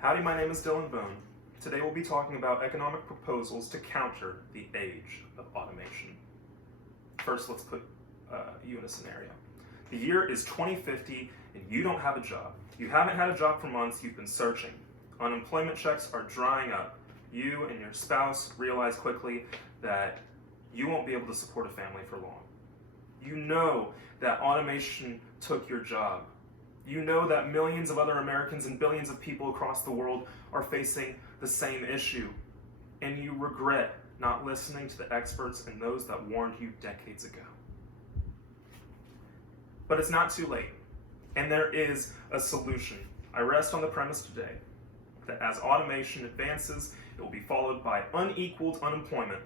Howdy, my name is Dylan Bone. Today we'll be talking about economic proposals to counter the age of automation. First, let's put you in a scenario. The year is 2050 and you don't have a job. You haven't had a job for months, you've been searching. Unemployment checks are drying up. You and your spouse realize quickly that you won't be able to support a family for long. You know that automation took your job. You know that millions of other Americans and billions of people across the world are facing the same issue. And you regret not listening to the experts and those that warned you decades ago. But it's not too late. And there is a solution. I rest on the premise today that as automation advances, it will be followed by unequaled unemployment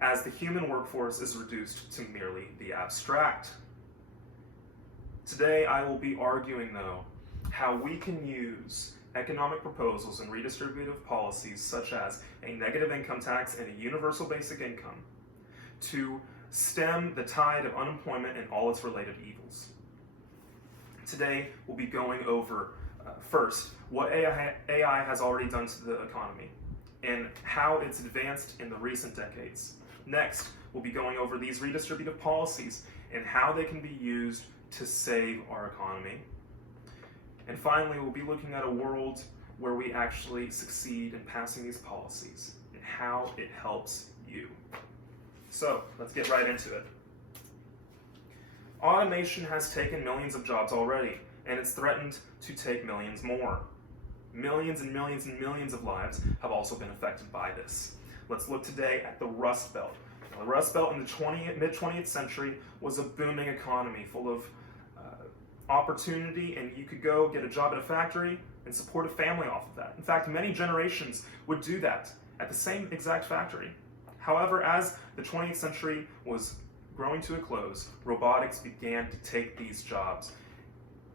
as the human workforce is reduced to merely the abstract. Today, I will be arguing, though, how we can use economic proposals and redistributive policies such as a negative income tax and a universal basic income to stem the tide of unemployment and all its related evils. Today, we'll be going over, first, what AI has already done to the economy and how it's advanced in the recent decades. Next, we'll be going over these redistributive policies and how they can be used to save our economy. And finally, we'll be looking at a world where we actually succeed in passing these policies and how it helps you. So, let's get right into it. Automation has taken millions of jobs already, and it's threatened to take millions more. Millions and millions and millions of lives have also been affected by this. Let's look today at the Rust Belt. Now, the Rust Belt in the mid-20th century was a booming economy full of opportunity, and you could go get a job at a factory and support a family off of that. In fact, many generations would do that at the same exact factory. However, as the 20th century was growing to a close, robotics began to take these jobs.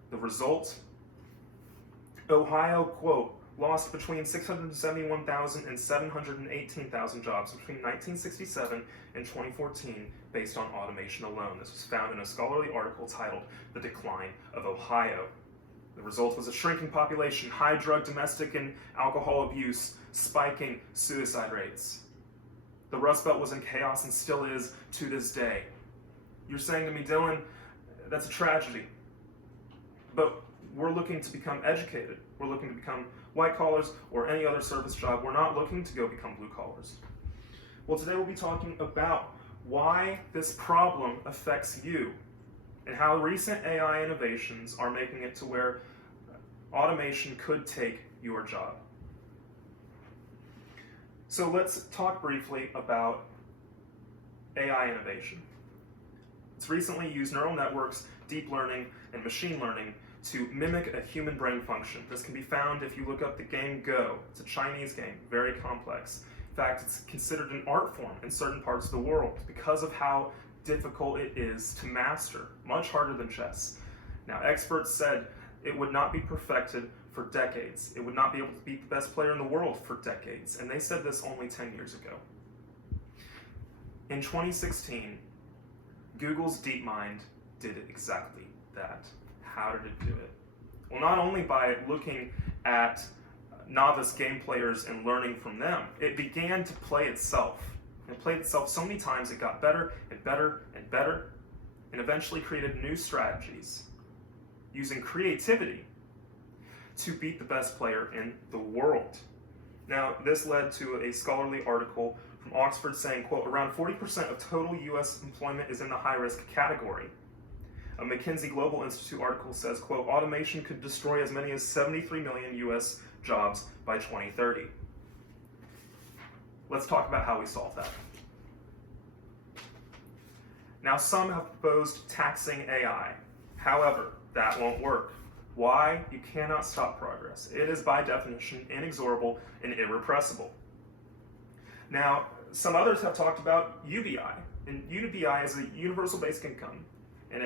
The result? Ohio, quote, lost between 671,000 and 718,000 jobs between 1967 and 2014 based on automation alone. This was found in a scholarly article titled The Decline of Ohio. The result was a shrinking population, high drug, domestic, and alcohol abuse, spiking suicide rates. The Rust Belt was in chaos and still is to this day. You're saying to me, Dylan, that's a tragedy. But we're looking to become educated. We're looking to become white collars or any other service job. We're not looking to go become blue collars. Well, today we'll be talking about why this problem affects you and how recent AI innovations are making it to where automation could take your job. So let's talk briefly about AI innovation. It's recently used neural networks, deep learning, and machine learning to mimic a human brain function. This can be found if you look up the game Go. It's a Chinese game, very complex. In fact, it's considered an art form in certain parts of the world because of how difficult it is to master, much harder than chess. Now, experts said it would not be perfected for decades. It would not be able to beat the best player in the world for decades, and they said this only 10 years ago. In 2016, Google's DeepMind did exactly that. How did it do it? Well, not only by looking at novice game players and learning from them, it began to play itself. It played itself so many times it got better and better and better, and eventually created new strategies using creativity to beat the best player in the world. Now, this led to a scholarly article from Oxford saying, quote, around 40% of total U.S. employment is in the high-risk category. A McKinsey Global Institute article says, quote, automation could destroy as many as 73 million U.S. jobs by 2030. Let's talk about how we solve that. Now, some have proposed taxing AI. However, that won't work. Why? You cannot stop progress. It is by definition inexorable and irrepressible. Now, some others have talked about UBI. And UBI is a universal basic income, and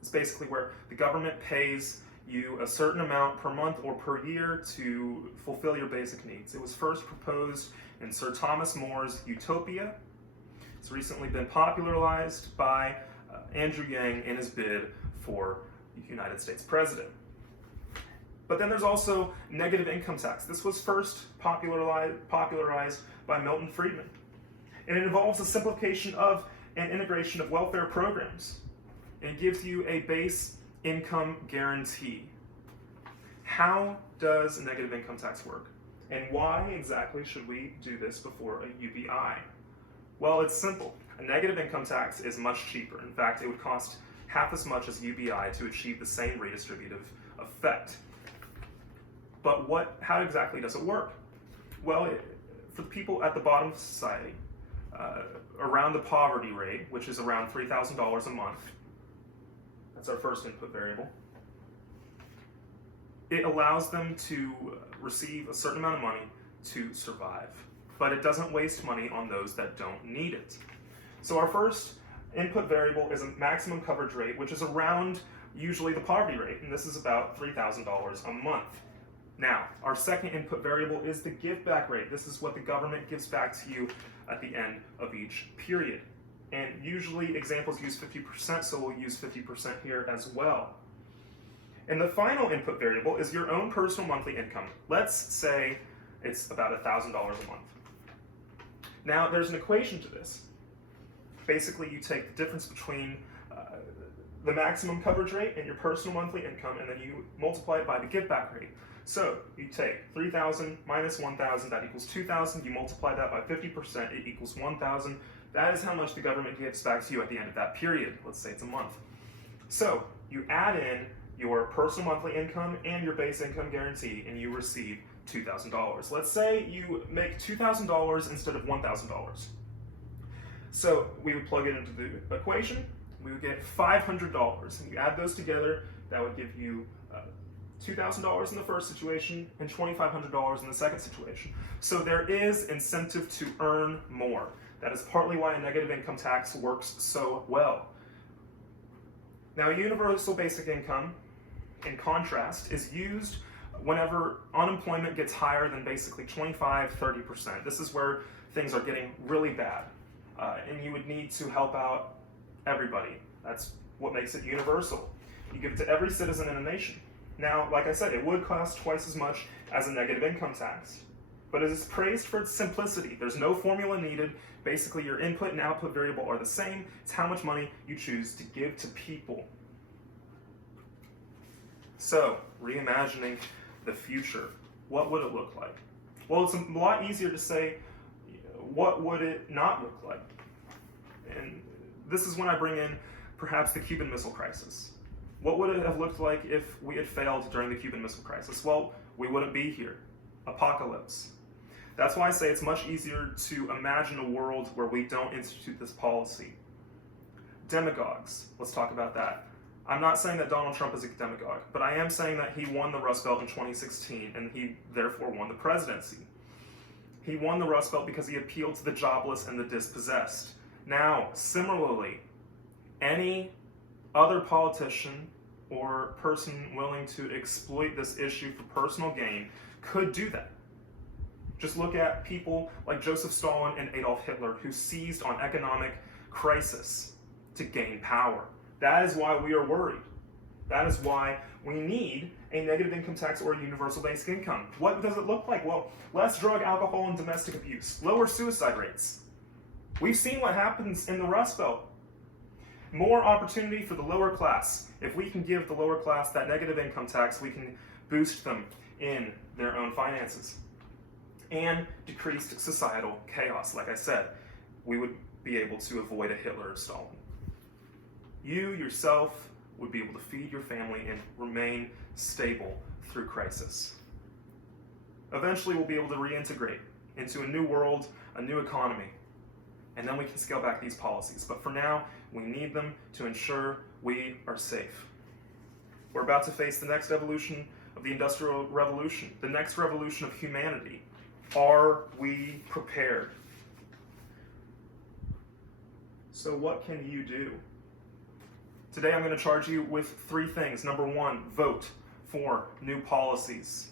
it's basically where the government pays you a certain amount per month or per year to fulfill your basic needs. It was first proposed in Sir Thomas More's Utopia. It's recently been popularized by Andrew Yang in his bid for United States president. But then there's also negative income tax. This was first popularized by Milton Friedman. And it involves a simplification of and integration of welfare programs. And it gives you a base income guarantee. How does negative income tax work? And why exactly should we do this before a UBI? Well, it's simple. A negative income tax is much cheaper. In fact, it would cost half as much as UBI to achieve the same redistributive effect. But how exactly does it work? Well, for the people at the bottom of society, around the poverty rate, which is around $3,000 a month, that's our first input variable, it allows them to receive a certain amount of money to survive. But it doesn't waste money on those that don't need it. So our first input variable is a maximum coverage rate, which is around usually the poverty rate, and this is about $3,000 a month. Now, our second input variable is the give back rate. This is what the government gives back to you at the end of each period. And usually examples use 50%, so we'll use 50% here as well. And the final input variable is your own personal monthly income. Let's say it's about $1,000 a month. Now, there's an equation to this. Basically, you take the difference between the maximum coverage rate and your personal monthly income, and then you multiply it by the give back rate. So you take 3,000 minus 1,000, that equals 2,000. You multiply that by 50%, it equals 1,000. That is how much the government gives back to you at the end of that period. Let's say it's a month. So you add in your personal monthly income and your base income guarantee, and you receive $2,000. Let's say you make $2,000 instead of $1,000. So we would plug it into the equation. We would get $500, and you add those together, that would give you $2,000 in the first situation and $2,500 in the second situation. So there is incentive to earn more. That is partly why a negative income tax works so well. Now, a universal basic income, in contrast, is used whenever unemployment gets higher than basically 25-30%. This is where things are getting really bad, and you would need to help out everybody. That's what makes it universal. You give it to every citizen in a nation. Now, like I said, it would cost twice as much as a negative income tax, but it is praised for its simplicity. There's no formula needed. Basically, your input and output variable are the same. It's how much money you choose to give to people. So, reimagining the future, what would it look like? Well, it's a lot easier to say, what would it not look like? And this is when I bring in perhaps the Cuban Missile Crisis. What would it have looked like if we had failed during the Cuban Missile Crisis? Well, we wouldn't be here. Apocalypse. That's why I say it's much easier to imagine a world where we don't institute this policy. Demagogues. Let's talk about that. I'm not saying that Donald Trump is a demagogue, but I am saying that he won the Rust Belt in 2016, and he therefore won the presidency. He won the Rust Belt because he appealed to the jobless and the dispossessed. Now, similarly, any other politician or person willing to exploit this issue for personal gain could do that. Just look at people like Joseph Stalin and Adolf Hitler, who seized on economic crisis to gain power. That is why we are worried. That is why we need a negative income tax or a universal basic income. What does it look like? Well, less drug, alcohol, and domestic abuse. Lower suicide rates. We've seen what happens in the Rust Belt. More opportunity for the lower class. If we can give the lower class that negative income tax, we can boost them in their own finances. And decreased societal chaos. Like I said, we would be able to avoid a Hitler or Stalin. You yourself would be able to feed your family and remain stable through crisis. Eventually, we'll be able to reintegrate into a new world, a new economy, and then we can scale back these policies. But for now, we need them to ensure we are safe. We're about to face the next evolution of the Industrial Revolution, the next revolution of humanity. Are we prepared? So what can you do? Today I'm going to charge you with 3 things. Number 1, vote for new policies.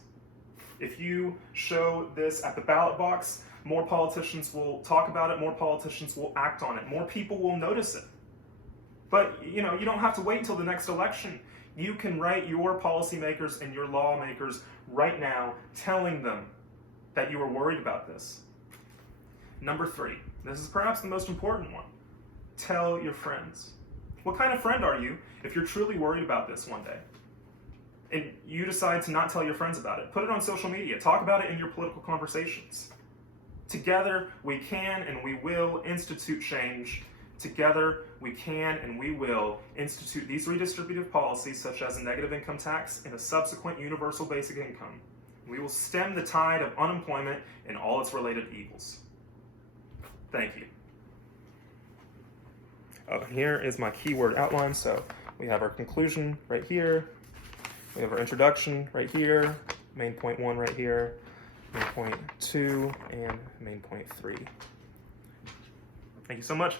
If you show this at the ballot box, more politicians will talk about it, more politicians will act on it, more people will notice it. But you don't have to wait until the next election. You can write your policymakers and your lawmakers right now telling them that you are worried about this. Number 3, this is perhaps the most important one. Tell your friends. What kind of friend are you if you're truly worried about this one day? And you decide to not tell your friends about it. Put it on social media. Talk about it in your political conversations. Together, we can and we will institute change. Together, we can and we will institute these redistributive policies, such as a negative income tax and a subsequent universal basic income. We will stem the tide of unemployment and all its related evils. Thank you. Here is my keyword outline. So we have our conclusion right here. We have our introduction right here, main point 1 right here, main point 2, and main point 3. Thank you so much.